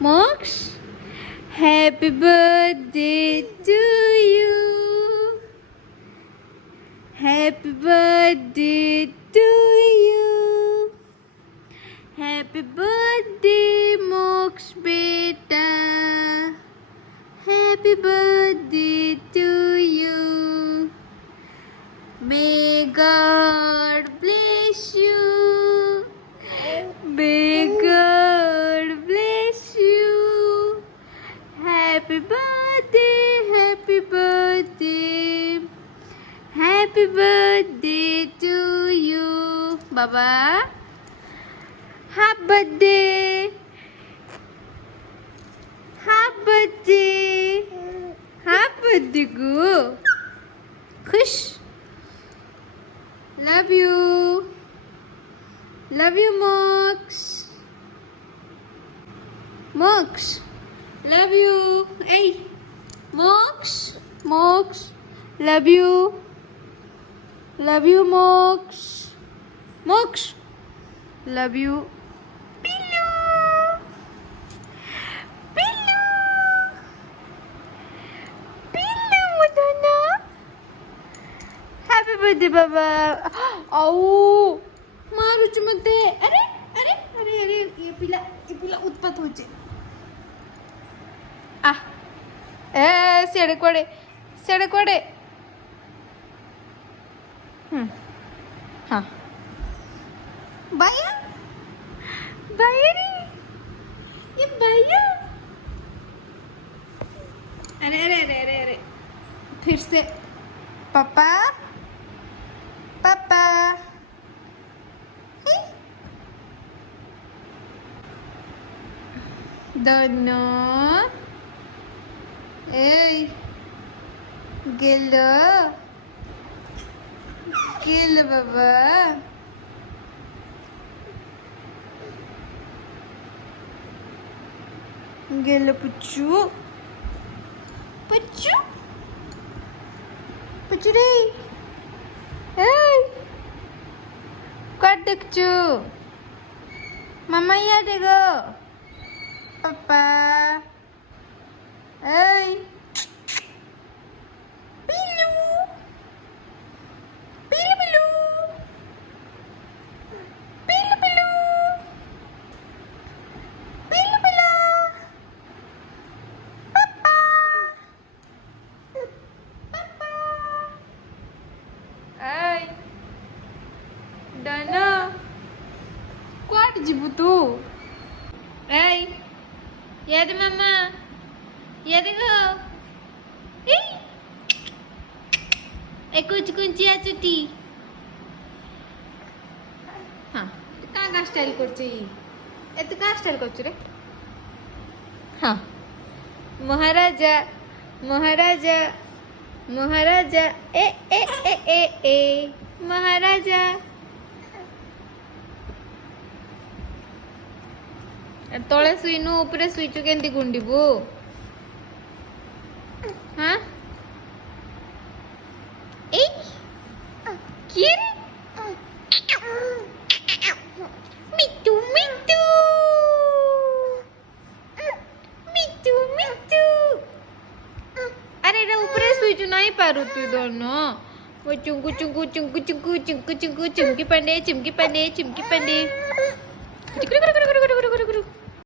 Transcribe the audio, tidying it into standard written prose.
Moksh, happy birthday to you. Happy birthday to you. Happy birthday, Moksh beta. Happy birthday to you. May God bless you. May God bless you. Happy birthday, happy birthday. Happy birthday to you. Baba. Happy birthday. Happy birthday. Happy birthday, Goo. Khush. Love you. Love you, Moksh. Moksh. Love you. Hey. Moksh. Moksh. Love you. Love you, Moksh. Moksh. Love you. Pillow. Pillow. Pillow, Madonna. Happy birthday, Baba. Oh. मारूच मते. अरे अरे अरे अरे ये पिला उत्पात होचे. ए सेडे कोडे. हाँ बाया रे ये बाया. अरे अरे अरे अरे अरे फिर से पापा पापा. दोनों ए गेलो बाबा. गेलो पुच्चू रे. कट देखचू मामा या देखो पापा. Dana, kuat jibu tu. Ya deh mama, ya deh go. kunci acuti. हाँ कहाँ स्टाइल करछी ए तू कहाँ स्टाइल करछु रे. हाँ महाराजा महाराजा महाराजा ए ए ए ए ए महाराजा. तले सुइनु ऊपर सुइचु केंती गुंडीबू. हाँ ए किए रे मिट्टू मिट्टू मिट्टू मिट्टू. अरे रे ऊपर सुइचु नहीं पारू तू दोनों. वो चुंकू चुंकू चुंकू चुंकू चुंकू चुंकू चिमकी पंडे चिमकी पंडे चिमकी पंडे.